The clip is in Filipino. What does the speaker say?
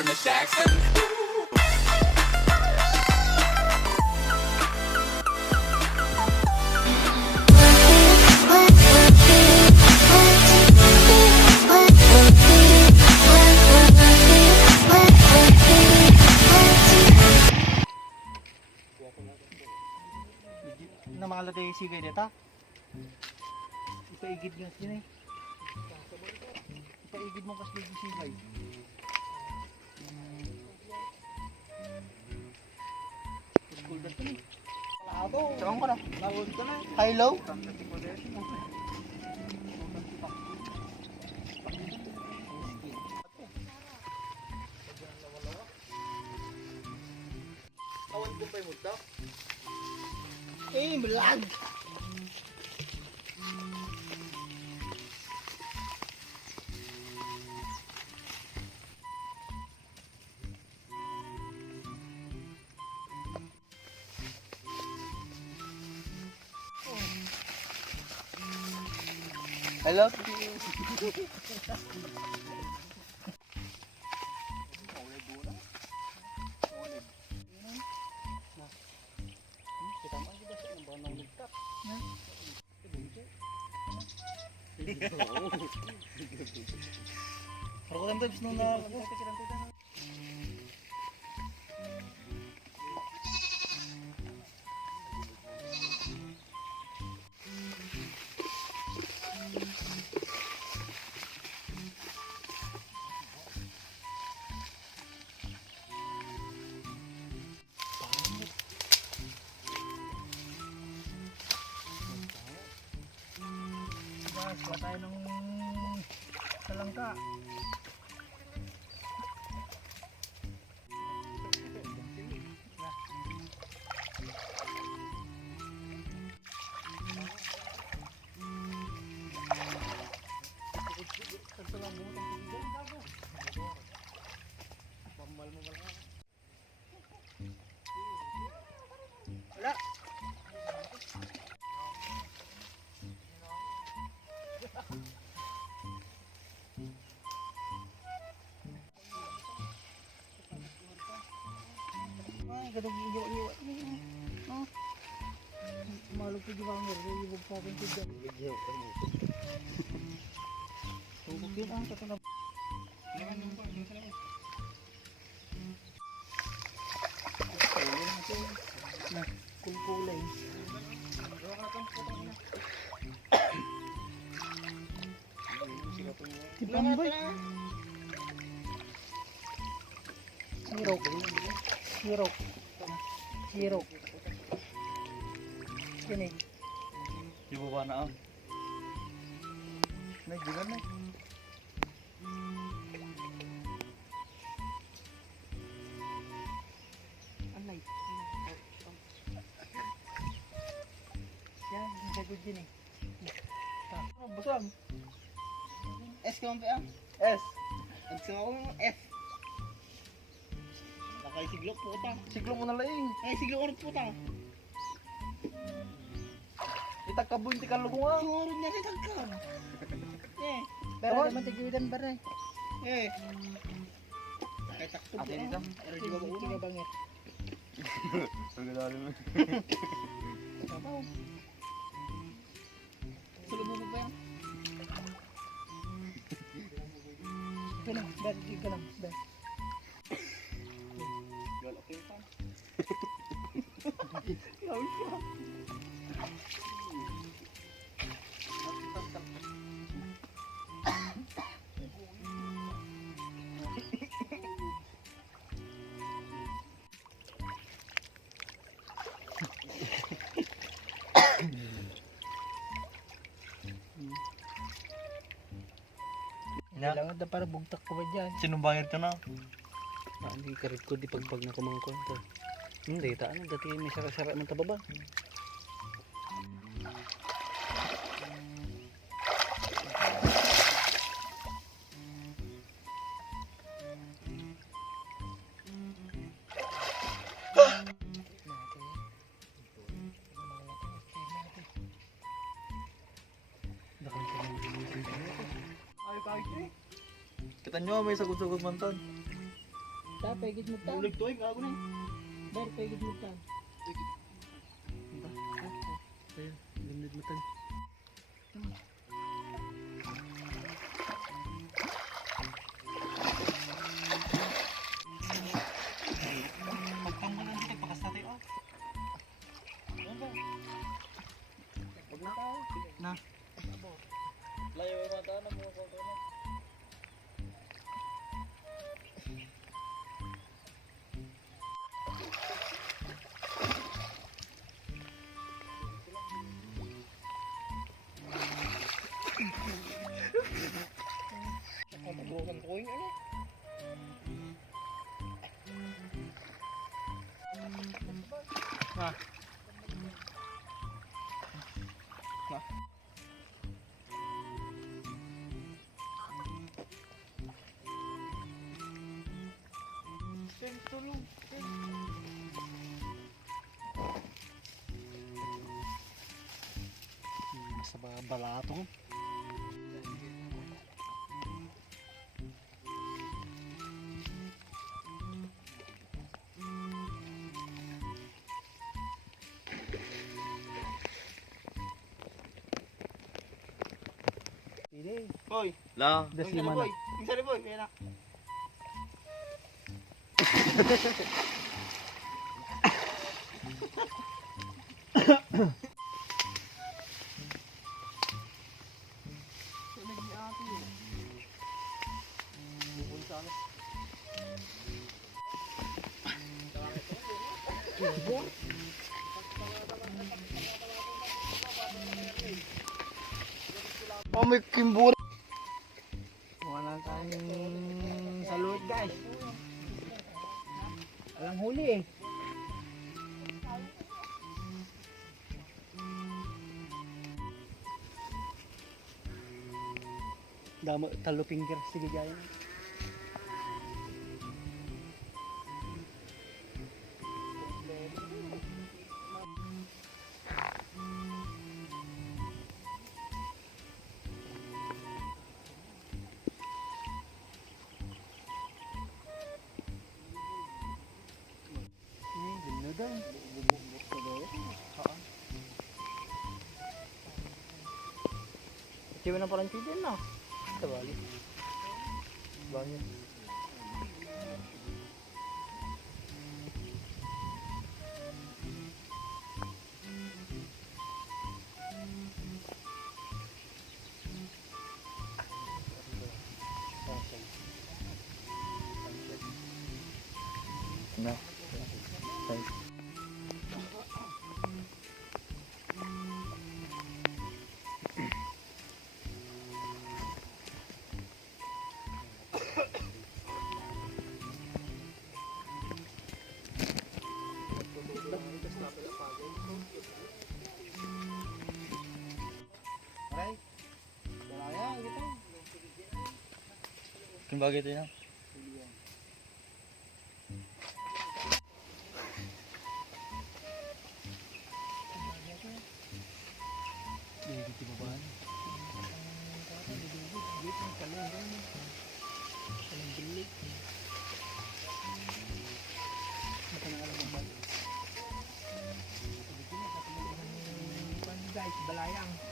from the Jackson. Na makalatay yung sigay dito. Ipaigid nga sila eh. Ipaigid mo kasi yung sigay. School dito eh. Saan ko na? Hello? Awan ko pa'y muda? Eh, malag! Hello? Ako lang babs nung na... Kuha tayo ng talangka. Wala. Kadang iiwa-iwa. Oh. Malog ko di ba ang ibog pa akin tidya. Tubog yun ang katanap. Na, kulkulay. Tipamboy. Sirok. Sirok. Sirok. Ini. Di bawah na ah. Naik juga nih. Anay. Yan, jago gini. Ah, busog. S ka ang PA? S. Ang singa ko ng F. Nakay siglok puta. Siglo mo na laing. Ay siglok oras puta. Itakabo yung tikalo ko nga. Sungurod niya rin tagkam. Eh. Pero naman tigwidan ba rin? Eh. Nakay takto Ate po. dito. Pero di ba ba una? Bangit. Pagkadali mo. Sabaw. Sulo mo ba yan? Ito lang, dad, ito lang, dad. Galak yung pan. Kailangan na para bugtak ko ba dyan? Sinumbangit ka na. Hindi karit ko di pagpag na kumangkon to. Hindi, taan dati may sara-sara man tababa. Ay, kahit eh. Kita nyo may sagot-sagot man ton. Ta, paigid mo ta. Ulig to eh, gago na eh. Ber, paigid mo ta. Ayun, limit mo tan. Pagpanggalan dito, pakas natin oh. Ano ba? Huwag na tayo. Na. Layo yung mata na mga kontra na. Nakatabukan ko yung ano. Ha? Ha? Tulong. Sa balato. Boy. La. Das Ang lima boy. na. Ang sari boy. Kaya na. Oh, may kimbur. Wala tayong salud guys. Walang huli eh. Damo talo finger sige gaya. Ganda daw. Siya na parang chicken na. Tabali. Banyak. Na. Aray. Wala yan. Gitu. Kung bagay ito yan. Hindi di babaan. Guys, balayang.